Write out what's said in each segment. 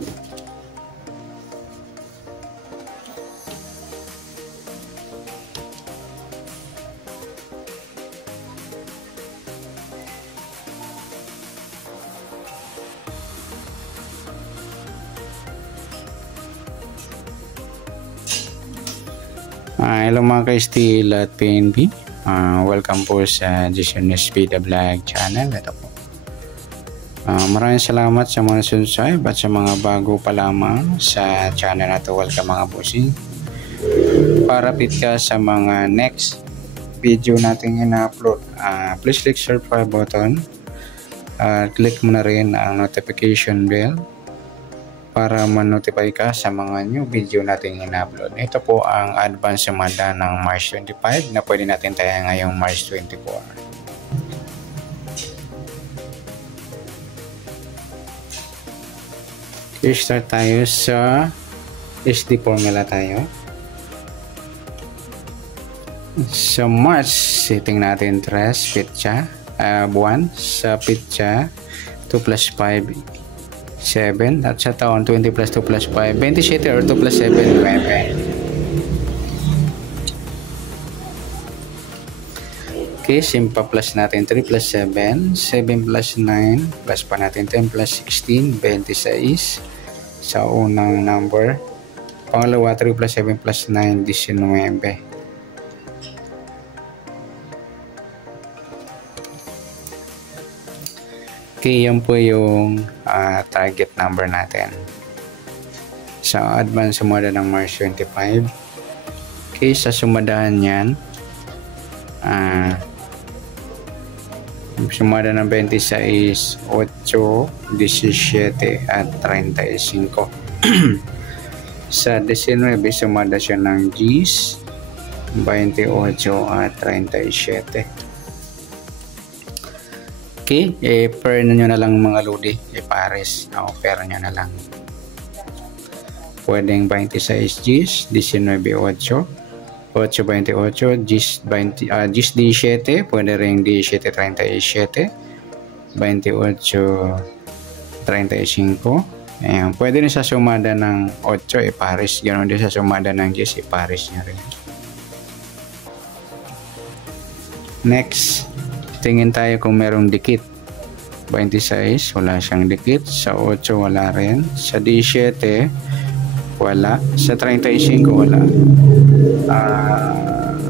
Hello mga ka-Steel at PNB. Welcome po sa Jason Espida Vlog channel. Ito po. Maraming salamat sa mga subscribe at sa mga bago pa lamang sa channel na to. Welcome mga bossing. Para fit ka sa mga next video natin ina-upload, please click subscribe button. Click mo na rin ang notification bell para ma-notify ka sa mga new video natin in-upload. Ito po ang advance sumada ng March 25 na pwede natin tayo ngayong March 24. Okay, start tayo sa SD formula tayo. Sa March, setting natin 3 pitcha, buwan. Sa pitcha, 2 plus 5, 7, at sa taon 20 plus 2 plus 5, 27 or 2 plus 7, 9. Okay, simpa plus natin 3 plus 7, 7 plus 9, plus pa natin 10 plus 16, 26 sa unang number. Pangalawa, 3 plus 7 plus 9, 19. Okay, yan po yung target number natin sa advance sumada ng March 25. Okay, sa sumadahan yan, sumada ng 26, 8, 17 at 35. Sa 19, sumada siya ng 10, 28 at 37. Okay, pair nyo na lang mga lodi, pares, pair nyo na lang. Pwedeng 26 Gs, 19 8, 8 28, Gs 17, pwede rin 17 37, 28 35. Ayan, pwede rin sa sumada ng 8, pares, ganoon din sa sumada ng Gs, pares nyo rin. Next, tingin tayo kung merong dikit. 26, wala siyang dikit. Sa 8, wala rin. Sa 17, wala. Sa 35, wala.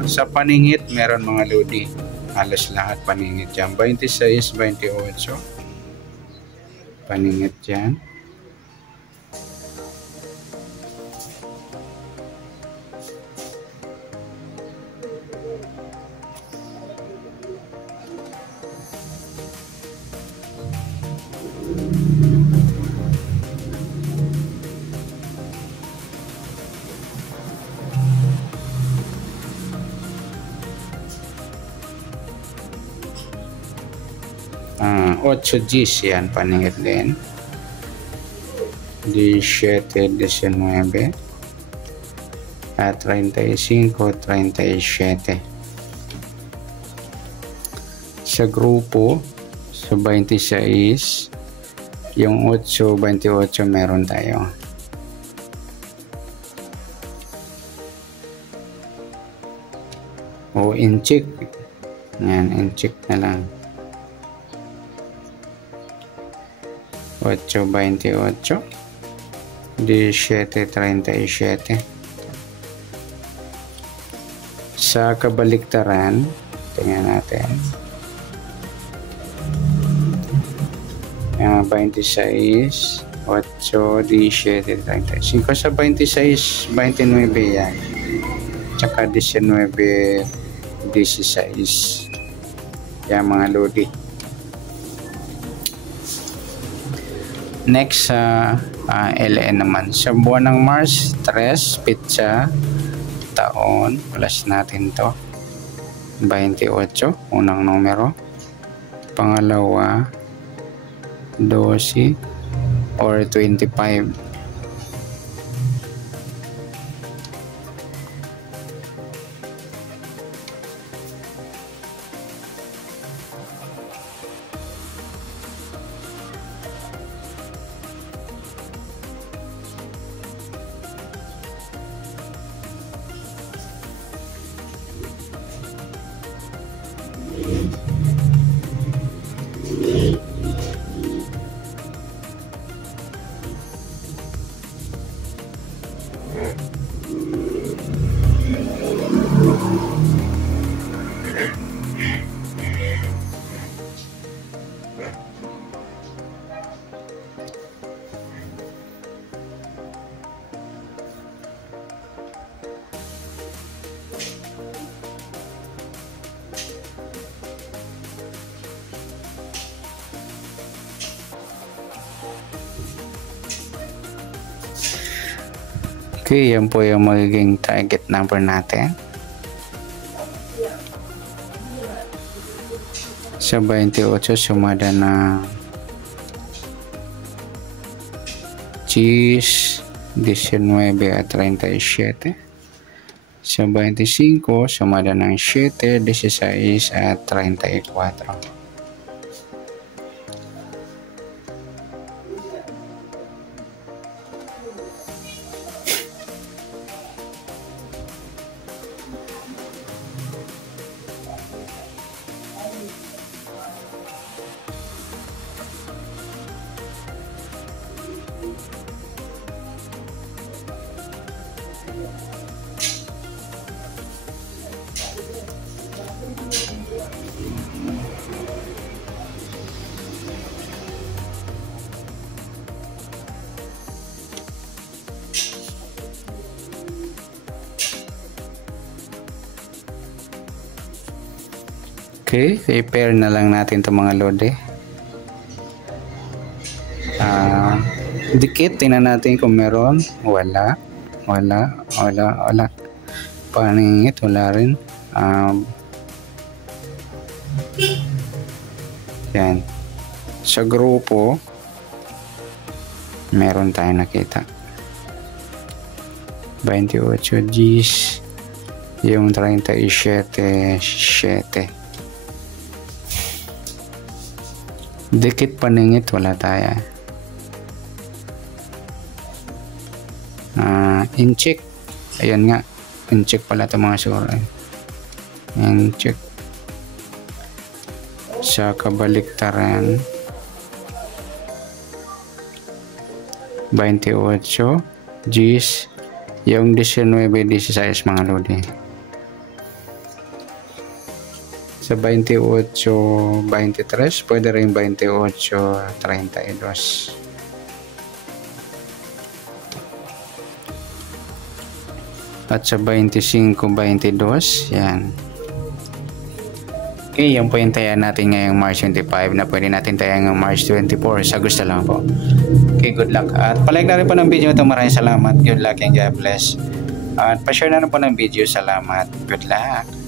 Sa paningit, meron mga lodi. Halos lahat paningit dyan. 26, 28. Paningit dyan. Ocho Gs yan, paningit din. 17, 19 at 35, 37. Sa grupo, sa 26, yung 8, 28 meron tayo. O incheck. Yan, incheck na lang. 8, 28, 17, 37. Sa kabaliktaran, tingnan natin. 26, 8, 17, 35. Sa 26, 29 yan. Tsaka 19, 16. Yan mga lodi. Next sa LN naman. Sa buwan ng March, 3, pitsa, taon, plus natin to. 28, unang numero. Pangalawa, 12 or 25. Okay, yan po yung magiging target number natin. Sa 28 sumada na cheese 19 at 37. Sa 25 sumada ng 7, 16 at 34. Okay, i-pair na lang natin itong mga lode. Dikit, tingnan natin kung meron. Wala. Paningit, wala rin. Yan. Sa grupo, meron tayong nakita. 28 Gs, yung 37, 7. Dikit paningit, wala tayo. In-check. Ayan nga. In-check pala ito mga sura. In-check. Sa kabaliktaran. 28 Gs. Yung 19, 16 mga lodi. Sa 28, 23, pwede rin 28, 32. At sa 25, 22, yan. Okay, yan po yung taya natin ngayong March 25 na pwede natin taya ngayong March 24 sa gusto lang po. Okay, good luck. At palike na rin po ng video ito. Maraming salamat. Good luck and God bless. At pa-share na rin po ng video. Salamat. Good luck.